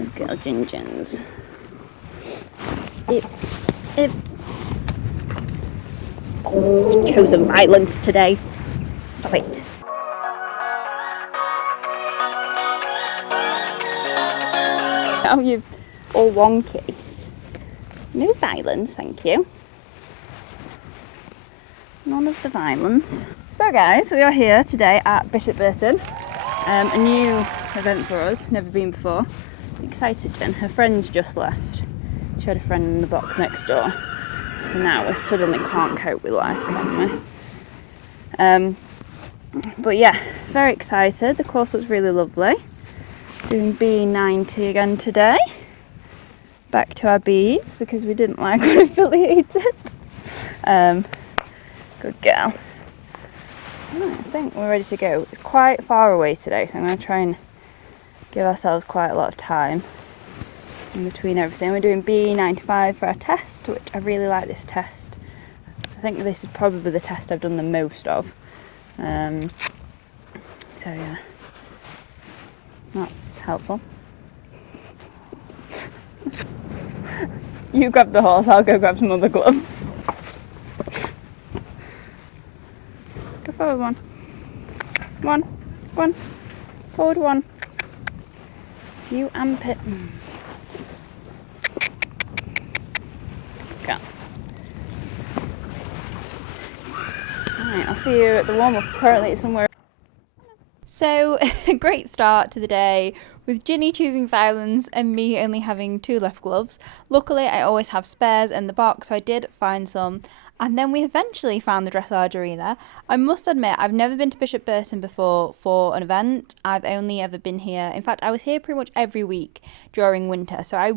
Good girl, Gingers. Chosen violence today. Stop it. Oh, you're all wonky. No violence, thank you. None of the violence. So guys, we are here today at Bishop Burton. A new event for us, never been before. Excited, Jen. Her friend's just left. She had a friend in the box next door. So now we suddenly can't cope with life, can we? But yeah, very excited. The course looks really lovely. Doing B90 again today. Back to our B's because we didn't like unaffiliated. Good girl. Right, I think we're ready to go. It's quite far away today, so I'm going to try and give ourselves quite a lot of time in between everything. We're doing B95 for our test, which I really like this test. I think this is probably the test I've done the most of. So yeah, that's helpful. You grab the horse, I'll go grab some other gloves. Go forward one. One. Forward one. You amp it. Go. Alright, I'll see you at the warm-up. Apparently it's somewhere. So, a great start to the day with Ginny choosing violence and me only having 2 left gloves. Luckily, I always have spares in the box, so I did find some. And then we eventually found the dressage arena. I must admit, I've never been to Bishop Burton before for an event. I've only ever been here. In fact, I was here pretty much every week during winter, so I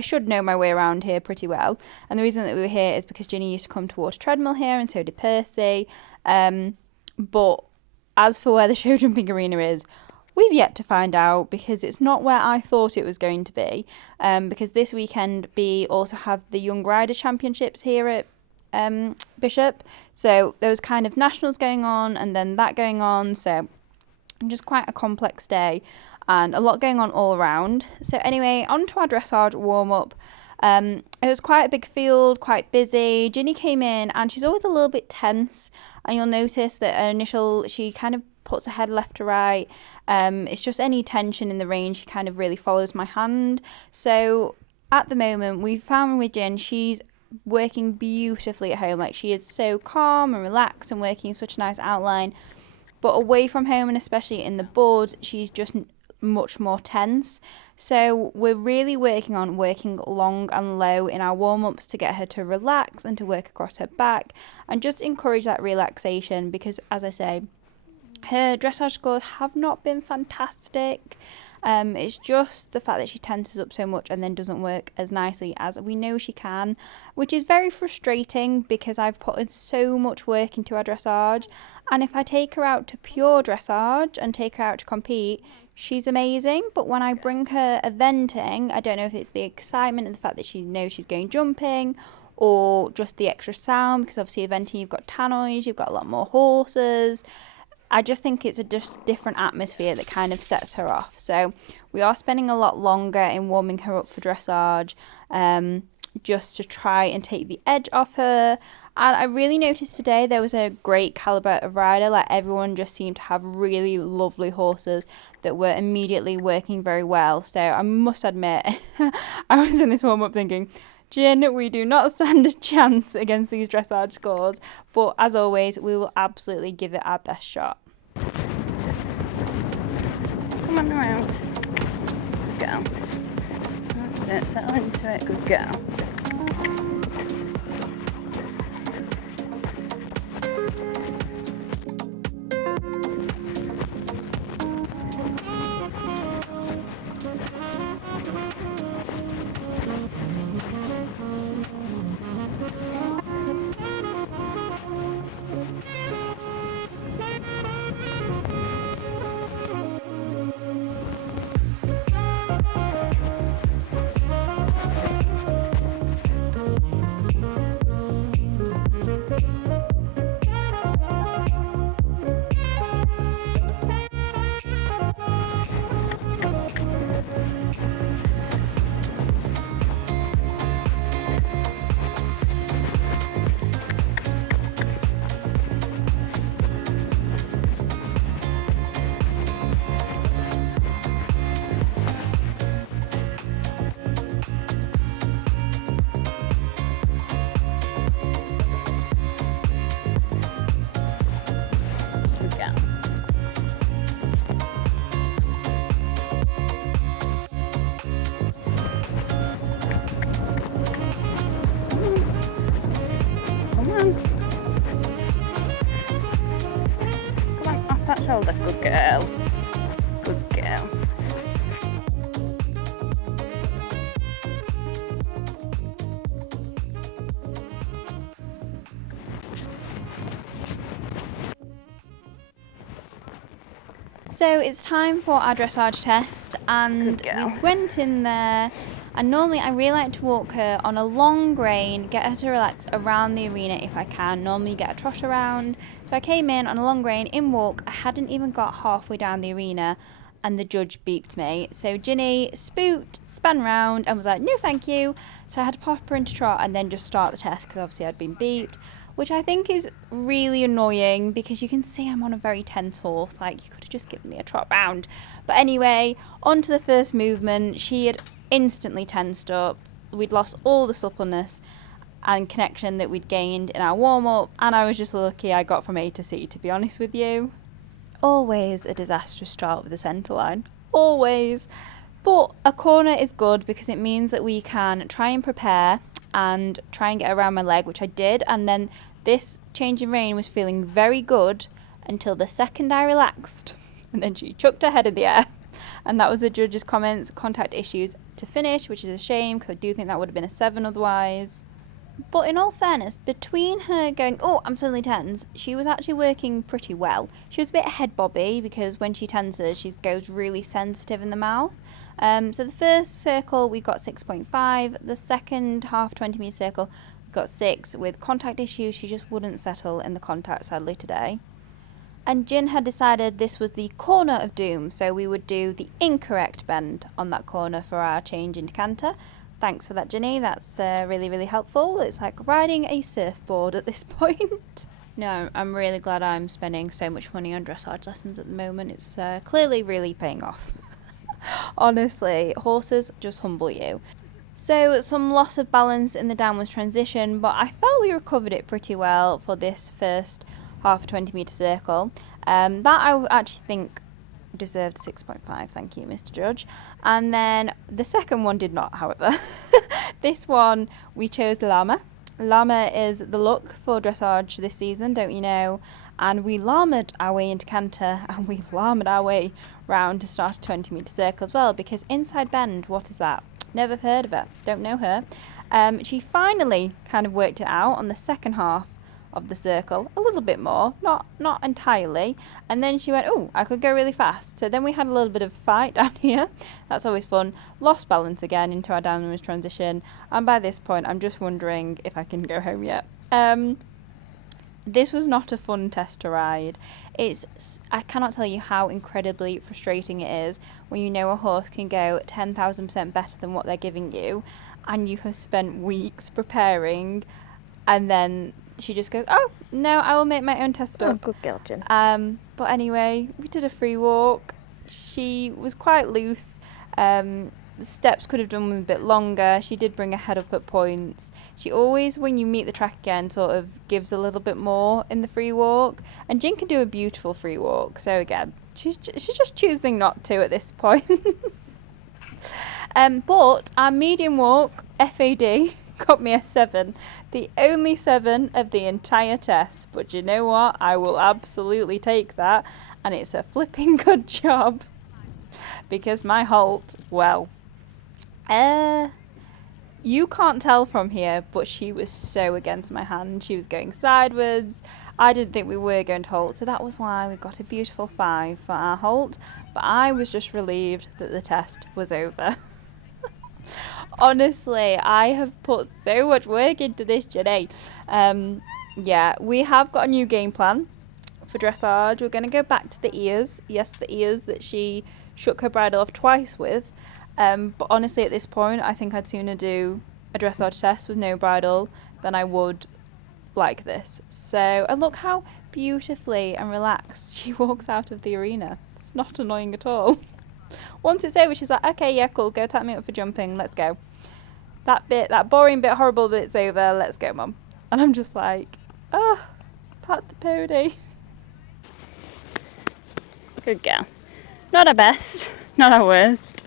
should know my way around here pretty well. And the reason that we were here is because Ginny used to come towards treadmill here, and so did Percy. But as for where the show jumping arena is, we've yet to find out because it's not where I thought it was going to be. Because this weekend we also have the Young Rider Championships here at Bishop. So there was kind of nationals going on and then that going on. So just quite a complex day and a lot going on all around. So anyway, on to our dressage warm-up. It was quite a big field, quite busy. Ginny came in and she's always a little bit tense, and you'll notice that she kind of puts her head left to right. It's just any tension in the rein, she kind of really follows my hand. So at the moment, we've found with Gin, she's working beautifully at home. Like, she is so calm and relaxed and working such a nice outline. But away from home, and especially in the boards, she's just much more tense. So we're really working on working long and low in our warm-ups to get her to relax and to work across her back and just encourage that relaxation, because as I say, her dressage scores have not been fantastic. It's just the fact that she tenses up so much and then doesn't work as nicely as we know she can, which is very frustrating because I've put in so much work into our dressage, and if I take her out to pure dressage and take her out to compete, she's amazing. But when I bring her eventing, I don't know if it's the excitement and the fact that she knows she's going jumping or just the extra sound, because obviously eventing you've got tannoys, you've got a lot more horses. I just think it's a just different atmosphere that kind of sets her off. So we are spending a lot longer in warming her up for dressage, just to try and take the edge off her. And I really noticed today there was a great calibre of rider. Like, everyone just seemed to have really lovely horses that were immediately working very well. So I must admit, I was in this warm-up thinking, Gin, we do not stand a chance against these dressage scores. But as always, we will absolutely give it our best shot. Come on around. Good girl. That's it. Settle into it. Good girl. So it's time for our dressage test, and we went in there, and normally I really like to walk her on a long rein, get her to relax around the arena if I can, normally get a trot around. So I came in on a long rein, in walk, I hadn't even got halfway down the arena, and the judge beeped me. So Ginny spooked, span round, and was like, no thank you. So I had to pop her into trot and then just start the test, because obviously I'd been beeped, which I think is really annoying because you can see I'm on a very tense horse. Like, you could have just given me a trot round. But anyway, on to the first movement. She had instantly tensed up. We'd lost all the suppleness and connection that we'd gained in our warm-up, and I was just lucky I got from A to C, to be honest with you. Always a disastrous start with the centre line. Always. But a corner is good because it means that we can try and prepare and try and get around my leg, which I did, and then this change in rein was feeling very good until the second I relaxed, and then she chucked her head in the air, and that was the judge's comments, contact issues to finish, which is a shame because I do think that would have been a 7 otherwise. But in all fairness, between her going, oh, I'm suddenly tense, she was actually working pretty well. She was a bit head bobby because when she tenses, she goes really sensitive in the mouth. So the first circle we got 6.5, the second half 20-metre circle we got 6. With contact issues, she just wouldn't settle in the contact, sadly, today. And Jin had decided this was the corner of doom, so we would do the incorrect bend on that corner for our change in canter. Thanks for that, Ginny. That's really, really helpful. It's like riding a surfboard at this point. No, I'm really glad I'm spending so much money on dressage lessons at the moment. It's clearly really paying off. Honestly, horses just humble you. So some loss of balance in the downwards transition, but I felt we recovered it pretty well for this first half 20-metre circle. That I actually think deserved 6.5, thank you, Mr. Judge. And then the second one did not, however. This one we chose Llama. Llama is the look for dressage this season, don't you know? And we llamaed our way into canter, and we llamaed our way round to start a 20-metre circle as well, because inside bend, what is that? Never heard of it, don't know her. She finally kind of worked it out on the second half of the circle, a little bit more, not entirely, and then she went, oh, I could go really fast. So then we had a little bit of a fight down here. That's always fun. Lost balance again into our downwards transition, and by this point I'm just wondering if I can go home yet. This was not a fun test to ride. I cannot tell you how incredibly frustrating it is when you know a horse can go 10,000% better than what they're giving you, and you have spent weeks preparing, and then she just goes, oh, no, I will make my own test up. Oh, good girl, Jen. But anyway, we did a free walk. She was quite loose. The steps could have done a bit longer. She did bring her head up at points. She always, when you meet the track again, sort of gives a little bit more in the free walk. And Jin can do a beautiful free walk. So again, she's just choosing not to at this point. But our medium walk, FAD, got me a 7. The only 7 of the entire test. But you know what? I will absolutely take that. And it's a flipping good job. Because my halt, well, you can't tell from here, but she was so against my hand. She was going sideways. I didn't think we were going to halt, so that was why we got a beautiful 5 for our halt. But I was just relieved that the test was over. Honestly, I have put so much work into this, Jenny. Yeah, we have got a new game plan for dressage. We're going to go back to the ears. Yes, the ears that she shook her bridle off twice with. But honestly, at this point, I think I'd sooner do a dressage test with no bridle than I would like this. So, and look how beautifully and relaxed she walks out of the arena. It's not annoying at all. Once it's over, she's like, okay, yeah, cool, go tap me up for jumping, let's go. That boring bit, horrible bit's over, let's go, Mum. And I'm just like, oh, pat the pony. Good girl. Not our best, not our worst.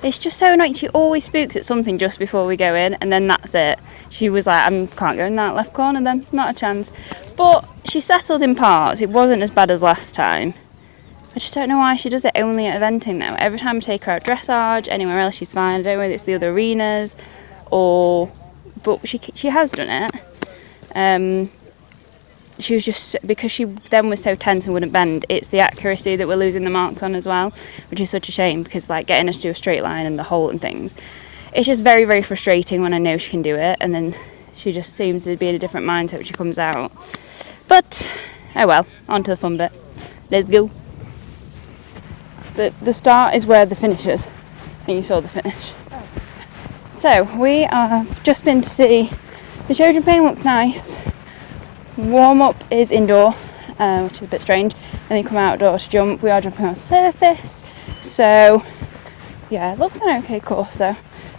It's just so annoying. She always spooks at something just before we go in, and then that's it. She was like, I can't go in that left corner then, not a chance. But she settled in parts. It wasn't as bad as last time. I just don't know why she does it only at eventing though. Every time I take her out dressage, anywhere else she's fine. I don't know whether it's the other arenas but she has done it. she was just, because she then was so tense and wouldn't bend, it's the accuracy that we're losing the marks on as well, which is such a shame, because like getting her to do a straight line and the halt and things, it's just very, very frustrating when I know she can do it, and then she just seems to be in a different mindset when she comes out. But oh well, on to the fun bit. Let's go. The start is where the finish is, and you saw the finish. So we have just been to see the show jumping. Looks nice. Warm up is indoor, which is a bit strange, and then you come outdoors to jump. We are jumping on surface, so yeah, it looks an okay course. So a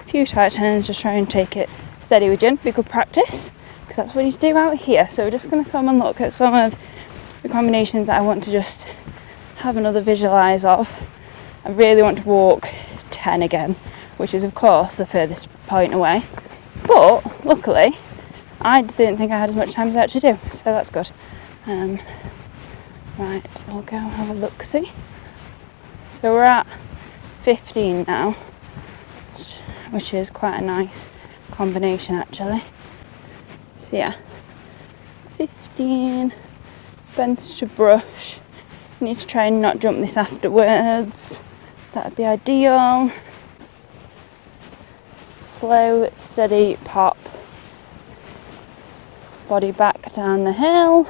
few tight turns, just try and take it steady with Jen. Be good practice, because that's what we need to do out here. So we're just going to come and look at some of the combinations that I want to just have another visualise of. I really want to walk 10 again, which is of course the furthest point away, but luckily I didn't think I had as much time as I actually do, so that's good. Right, I'll go have a look-see. So we're at 15 now, which is quite a nice combination actually. So yeah, 15, bench to brush. Need to try and not jump this afterwards. That'd be ideal. Slow, steady pop. Body back down the hill.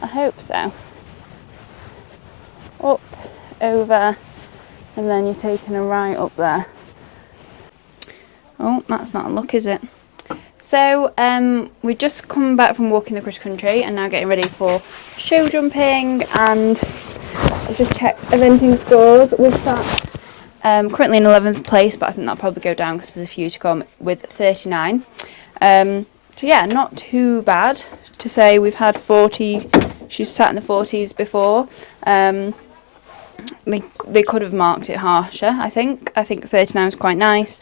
I hope so. Up, over, and then you're taking a right up there. Oh, that's not a look, is it? So we've just come back from walking the cross country and now getting ready for show jumping, and I've just checked eventing scores. We've sat currently in 11th place, but I think that'll probably go down because there's a few to come, with 39. So yeah, not too bad to say. We've had 40, she's sat in the 40s before. They could have marked it harsher, I think. I think 39 is quite nice.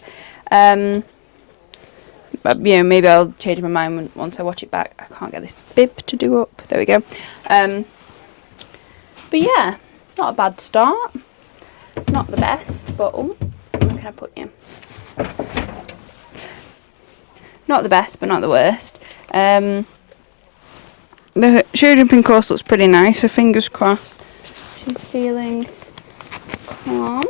But, you know, maybe I'll change my mind once I watch it back. I can't get this bib to do up. There we go. But yeah, not a bad start. Not the best, but where can I put you? Not the best, but not the worst. The show jumping course looks pretty nice, so fingers crossed she's feeling calm.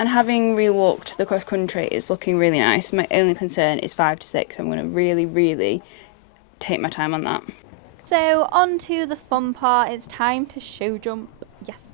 And having rewalked the cross country is looking really nice. My only concern is 5 to 6. I'm going to really, really take my time on that. So on to the fun part. It's time to show jump. Yes.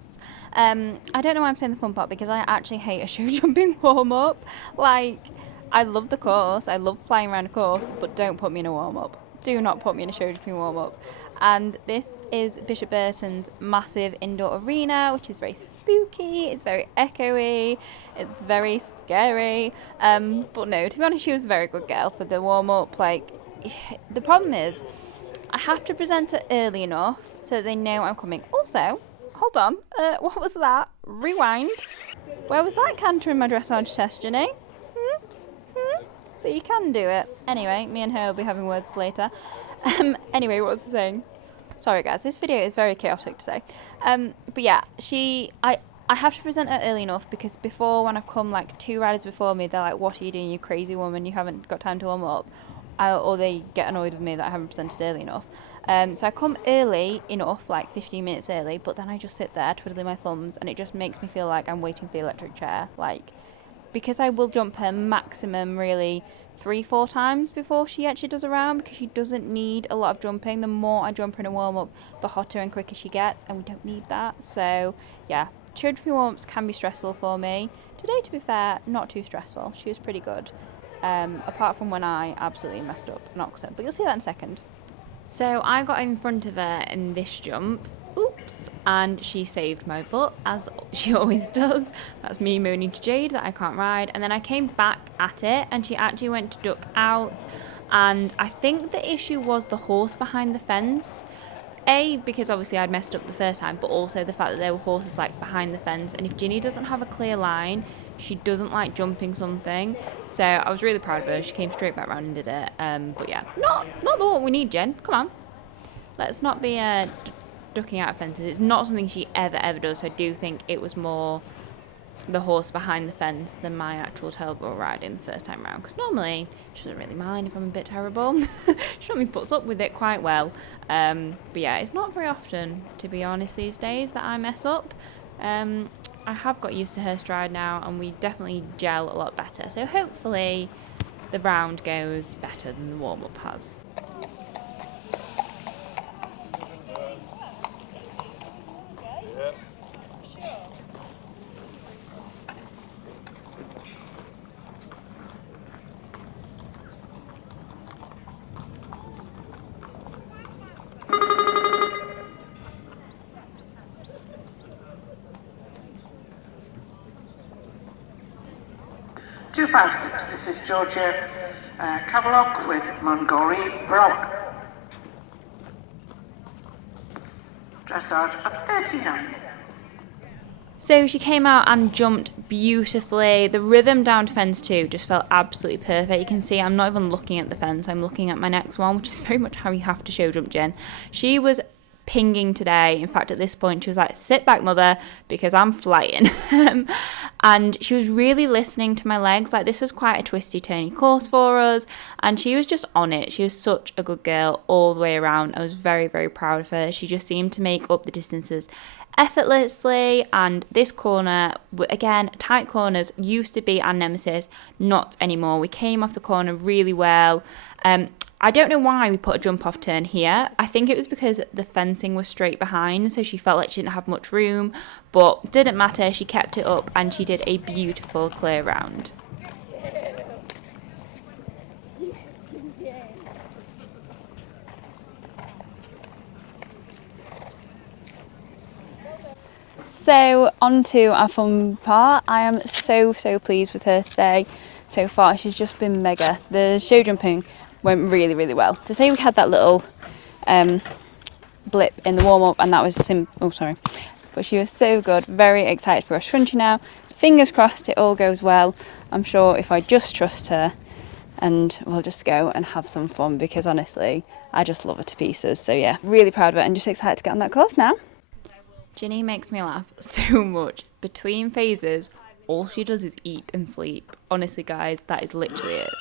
I don't know why I'm saying the fun part, because I actually hate a show jumping warm up. Like, I love the course. I love flying around a course, but don't put me in a warm up. Do not put me in a show jumping warm up. And this is Bishop Burton's massive indoor arena, which is very spooky, it's very echoey, it's very scary. But no, to be honest, she was a very good girl for the warm-up. Like, the problem is, I have to present it early enough so they know I'm coming. Also, hold on, what was that? Rewind. Where was that canter in my dressage test, Ginny? So you can do it. Anyway, me and her will be having words later. Anyway, what was I saying? Sorry guys, this video is very chaotic today. But yeah, I have to present her early enough, because before, when I've come like 2 riders before me, they're like, what are you doing, you crazy woman, you haven't got time to warm up. Or they get annoyed with me that I haven't presented early enough. So I come early enough, like 15 minutes early, but then I just sit there twiddling my thumbs, and it just makes me feel like I'm waiting for the electric chair. Like, because I will jump her maximum really 3-4 times before she actually does a round, because she doesn't need a lot of jumping. The more I jump her in a warm-up, the hotter and quicker she gets, and we don't need that. So yeah, show jumping warm-ups can be stressful for me. Today, to be fair, not too stressful. She was pretty good, apart from when I absolutely messed up an oxen, but you'll see that in a second. So I got in front of her in this jump, oops, and she saved my butt, as she always does. That's me moaning to Jade that I can't ride. And then I came back at it, and she actually went to duck out, and I think the issue was the horse behind the fence. Because obviously I'd messed up the first time, but also the fact that there were horses like behind the fence, and if Ginny doesn't have a clear line, she doesn't like jumping something. So I was really proud of her. She came straight back round and did it. But yeah, not the one we need, Jen. Come on, let's not be ducking out of fences. It's not something she ever does, so I do think it was more the horse behind the fence than my actual tailball riding the first time round, because normally she doesn't really mind if I'm a bit terrible. She normally puts up with it quite well, but yeah, it's not very often, to be honest, these days that I mess up. I have got used to her stride now, and we definitely gel a lot better, so hopefully the round goes better than the warm-up has. Two fastest. This is Georgia Cavelock with Mongori Brock. Dressage of 39. So she came out and jumped beautifully. The rhythm down fence 2 just felt absolutely perfect. You can see I'm not even looking at the fence, I'm looking at my next one, which is very much how you have to show jump Jen. She was pinging today. In fact, at this point she was like, sit back mother, because I'm flying. And she was really listening to my legs. Like, this was quite a twisty turny course for us, and she was just on it. She was such a good girl all the way around. I was very proud of her. She just seemed to make up the distances effortlessly, and this corner, again, tight corners used to be our nemesis, not anymore. We came off the corner really well. I don't know why we put a jump off turn here. I think it was because the fencing was straight behind, so she felt like she didn't have much room, but didn't matter. She kept it up and she did a beautiful clear round. So on to our fun part. I am so pleased with her today so far. She's just been mega. The show jumping went really well. To say we had that little blip in the warm-up and that was but she was so good. Very excited for a scrunchie now. Fingers crossed it all goes well. I'm sure if I just trust her, and we'll just go and have some fun, because honestly I just love her to pieces. So yeah, really proud of it and just excited to get on that course now. Ginny makes me laugh so much. Between phases, all she does is eat and sleep. Honestly, guys, that is literally it.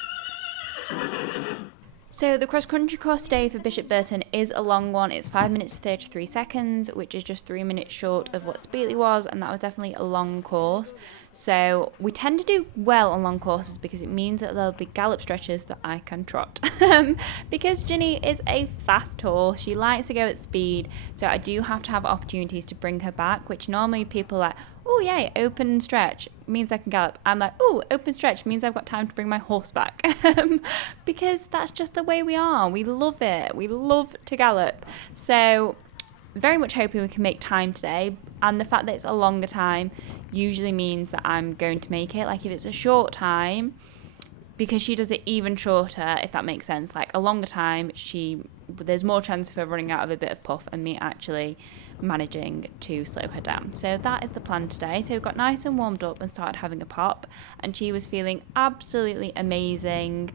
So the cross-country course today for Bishop Burton is a long one. It's 5 minutes 33 seconds, which is just 3 minutes short of what Speedley was, and that was definitely a long course. So we tend to do well on long courses because it means that there'll be gallop stretches that I can trot. Because Ginny is a fast horse, she likes to go at speed, so I do have to have opportunities to bring her back, which normally people are like, oh yeah, open stretch means I can gallop. I'm like, oh, open stretch means I've got time to bring my horse back. Because that's just the way we are. We love it. We love to gallop. So very much hoping we can make time today. And the fact that it's a longer time usually means that I'm going to make it. Like if it's a short time, because she does it even shorter, if that makes sense. Like a longer time, there's more chance of her running out of a bit of puff and me actually managing to slow her down. So that is the plan today. So we got nice and warmed up and started having a pop, and she was feeling absolutely amazing.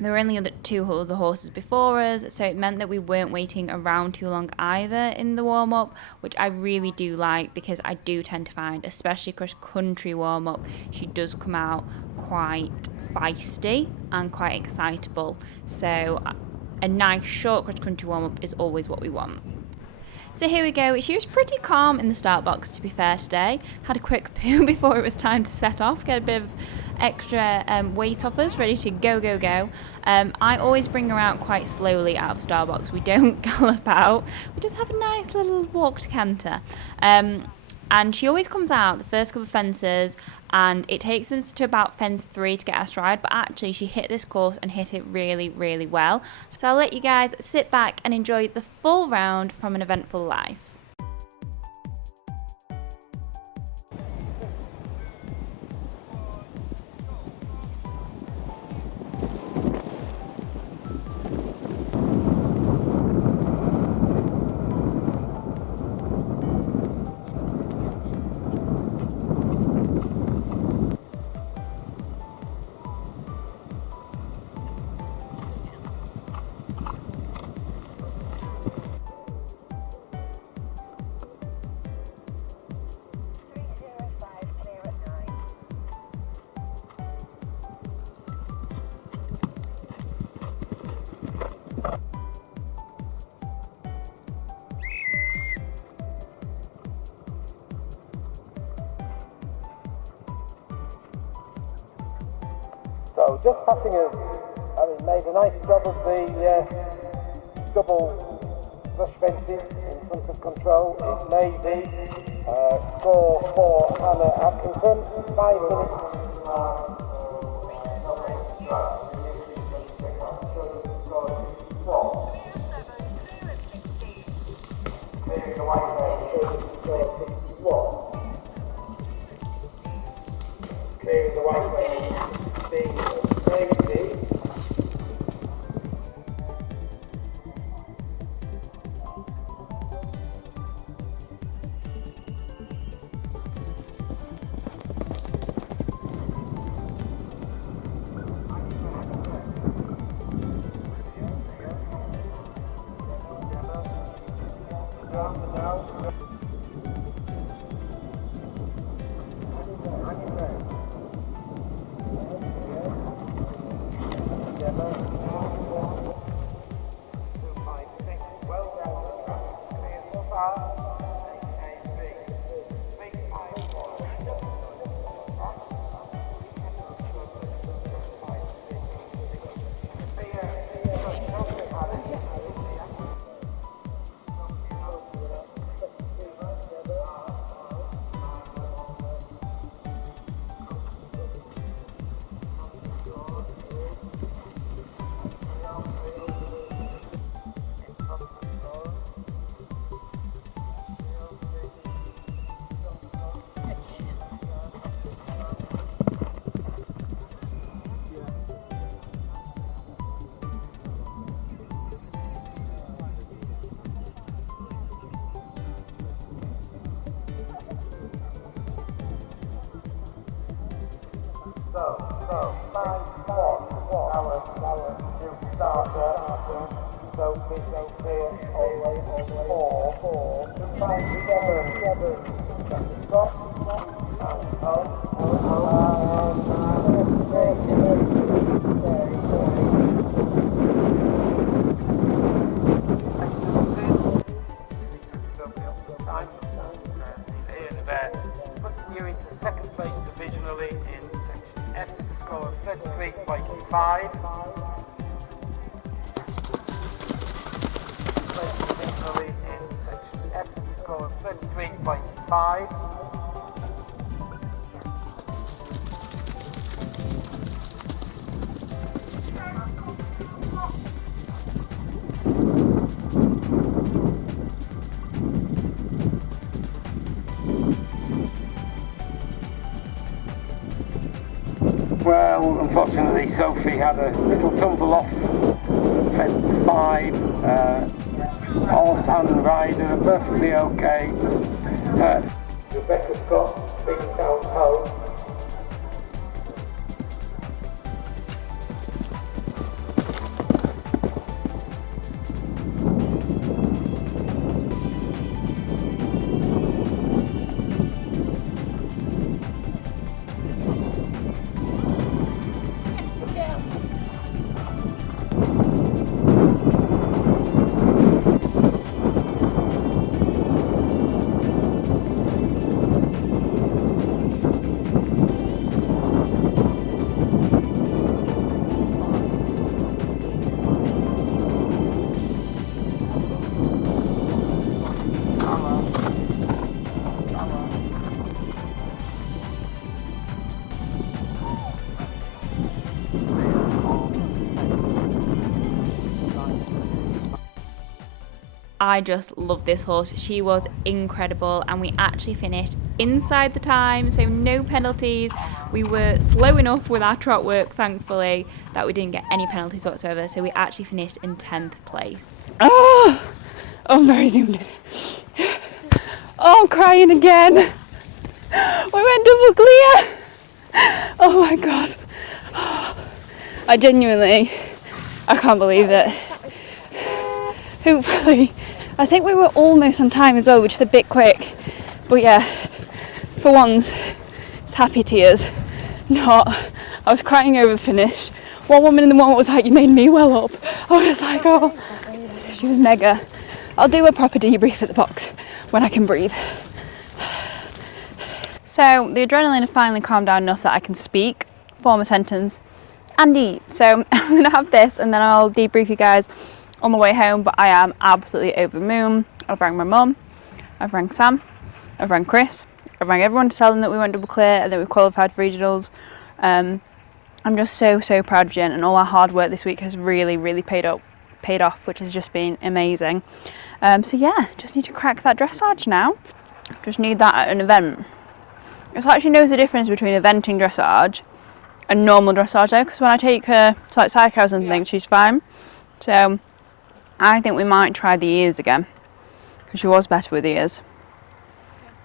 There were only two other horses before us, so it meant that we weren't waiting around too long either in the warm-up, which I really do like, because I do tend to find, especially cross-country warm-up, she does come out quite feisty and quite excitable. So a nice short cross-country warm-up is always what we want. So here we go. She was pretty calm in the start box, to be fair, today. Had a quick poo before it was time to set off, get a bit of extra weight off us, ready to go. I always bring her out quite slowly out of start box. We don't gallop out. We just have a nice little walked canter. And she always comes out the first couple of fences, and it takes us to about fence 3 to get our stride, but actually she hit this course and hit it really well. So I'll let you guys sit back and enjoy the full round from An Eventful Life. So just passing us, made a nice job of the double brush fences in front of control. It's Maisie, score for Hannah Atkinson, 5 minutes. Clearing the white way, clearing the white way, being Maisie. So 5-4, our new starter, Sophie, all the way 4, 5-7, stop, putting you into second place provisionally in section F with a score of 33.5. Provisionally in section F with a score of 33.5. Well, unfortunately, Sophie had a little tumble off fence 5. Horse and rider perfectly okay. Just Rebecca Scott, Big Scout home. I just love this horse. She was incredible, and we actually finished inside the time, so no penalties. We were slow enough with our trot work, thankfully, that we didn't get any penalties whatsoever, so we actually finished in 10th place. Oh, I'm very zoomed in. Oh, I'm crying again. We went double clear. Oh my God. I can't believe it. Hopefully, I think we were almost on time as well, which is a bit quick. But yeah, for once, it's happy tears. I was crying over the finish. One woman in the moment was like, "You made me well up." I was like, oh, she was mega. I'll do a proper debrief at the box when I can breathe. So the adrenaline had finally calmed down enough that I can speak, form a sentence. and eat. So I'm going to have this and then I'll debrief you guys on the way home, but I am absolutely over the moon. I've rang my mum, I've rang Sam, I've rang Chris, I've rang everyone to tell them that we went double clear and that we qualified for regionals. I'm just so proud of Jen, and all our hard work this week has really paid off, which has just been amazing. So yeah, just need to crack that dressage now. Just need that at an event. So actually knows the difference between eventing dressage and normal dressage though, because when I take her to like cycles and things, she's fine. So I think we might try the ears again, because she was better with ears.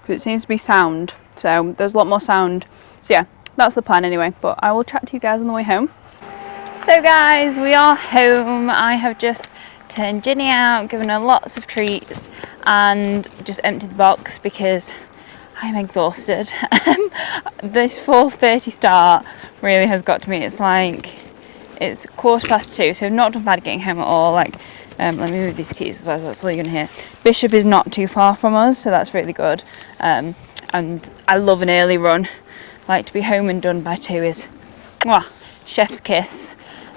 Because it seems to be sound, so there's a lot more sound. So yeah, that's the plan anyway, but I will chat to you guys on the way home. So guys, we are home. I have just turned Ginny out, given her lots of treats, and just emptied the box because I'm exhausted. This 4:30 start really has got to me. It's 2:15, so I've not done bad getting home at all. Let me move these keys, otherwise that's all you're gonna hear. Bishop is not too far from us, so that's really good. And I love an early run. Like to be home and done by 2 is chef's kiss.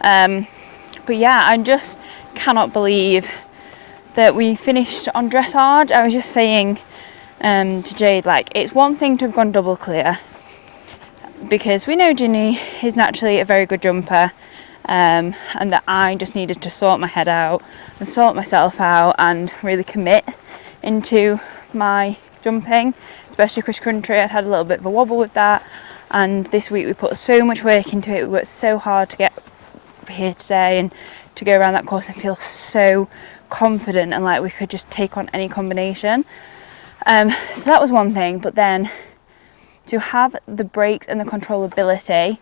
But yeah, I just cannot believe that we finished on dressage. I was just saying to Jade, like, it's one thing to have gone double clear, because we know Ginny is naturally a very good jumper, and that I just needed to sort my head out and sort myself out and really commit into my jumping, especially cross country. I'd had a little bit of a wobble with that, and this week we put so much work into it. We worked so hard to get here today and to go around that course and feel so confident and like we could just take on any combination. So that was one thing, but then to have the brakes and the controllability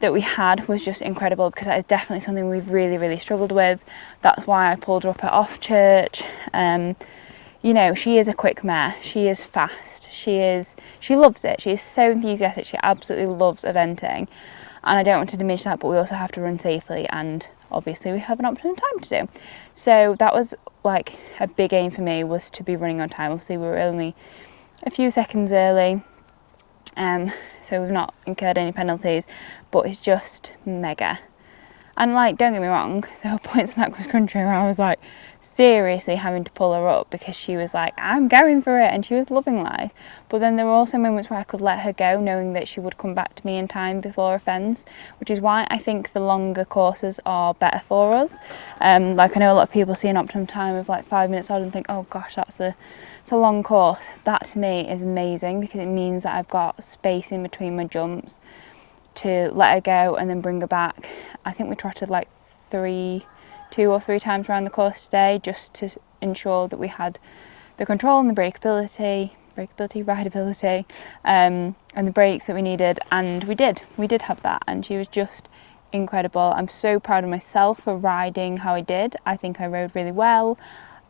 that we had was just incredible, because that is definitely something we've really struggled with. That's why I pulled her up at off church. You know, she is a quick mare, she is fast, she loves it, she is so enthusiastic, she absolutely loves eventing, and I don't want to diminish that, but we also have to run safely, and obviously we have an optimum time to do. So that was like a big aim for me, was to be running on time. Obviously we were only a few seconds early, so we've not incurred any penalties, but it's just mega. And like, don't get me wrong, there were points in that cross country where I was like seriously having to pull her up, because she was like, I'm going for it, and she was loving life. But then there were also moments where I could let her go, knowing that she would come back to me in time before a fence, which is why I think the longer courses are better for us. Like, I know a lot of people see an optimum time of like 5 minutes odd and think, oh gosh, it's a long course. That to me is amazing, because it means that I've got space in between my jumps to let her go and then bring her back. I think we trotted like 2 or 3 times around the course today, just to ensure that we had the control and the rideability, and the brakes that we needed, and we did have that, and she was just incredible. I'm so proud of myself for riding how I did. I think I rode really well,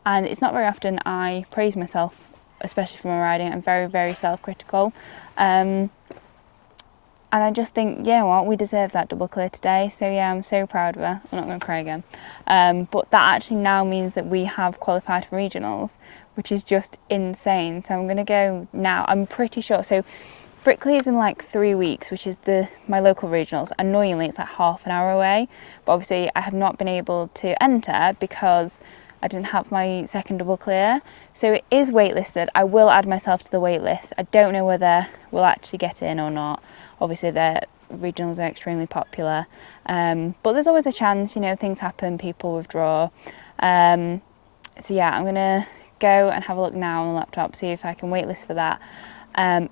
and it's not very often I praise myself, especially for my riding. I'm very self-critical, and I just think, you know what, we deserve that double clear today. So yeah, I'm so proud of her. I'm not going to cry again. But that actually now means that we have qualified for regionals, which is just insane. So I'm going to go now. I'm pretty sure. So Frickley is in like 3 weeks, which is my local regionals. Annoyingly, it's like half an hour away. But obviously I have not been able to enter because I didn't have my second double clear. So it is waitlisted. I will add myself to the wait list. I don't know whether we'll actually get in or not. Obviously the regionals are extremely popular, but there's always a chance, you know, things happen, people withdraw. So yeah, I'm gonna go and have a look now on the laptop, see if I can waitlist for that.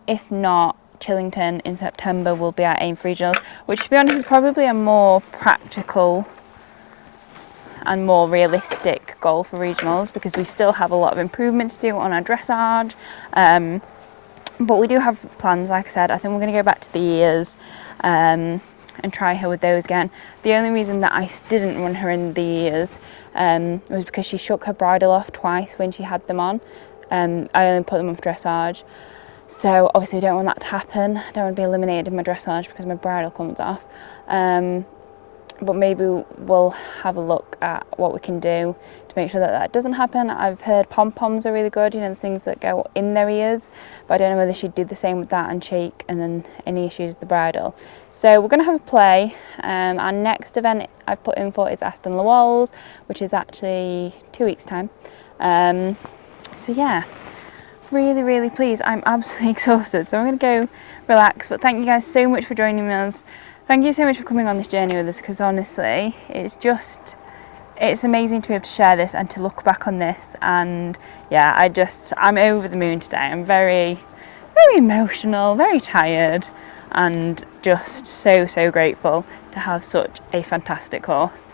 If not, Chillington in September will be our aim for regionals, which to be honest is probably a more practical and more realistic goal for regionals, because we still have a lot of improvement to do on our dressage. But we do have plans, like I said. I think we're going to go back to the ears and try her with those again. The only reason that I didn't run her in the ears was because she shook her bridle off twice when she had them on. I only put them off dressage. So obviously I don't want that to happen. I don't want to be eliminated in my dressage because my bridle comes off. but maybe we'll have a look at what we can do to make sure that that doesn't happen. I've heard pom-poms are really good, you know, the things that go in their ears, but I don't know whether she'd do the same with that and shake, and then any issues with the bridle. So we're going to have a play. Our next event I've put in for is Aston Lawalls, which is actually 2 weeks time. So yeah, really pleased. I'm absolutely exhausted, so I'm going to go relax, but thank you guys so much for joining us. Thank you so much for coming on this journey with us, because honestly, it's amazing to be able to share this and to look back on this. And yeah, I'm over the moon today. I'm very emotional, very tired, and just so grateful to have such a fantastic horse.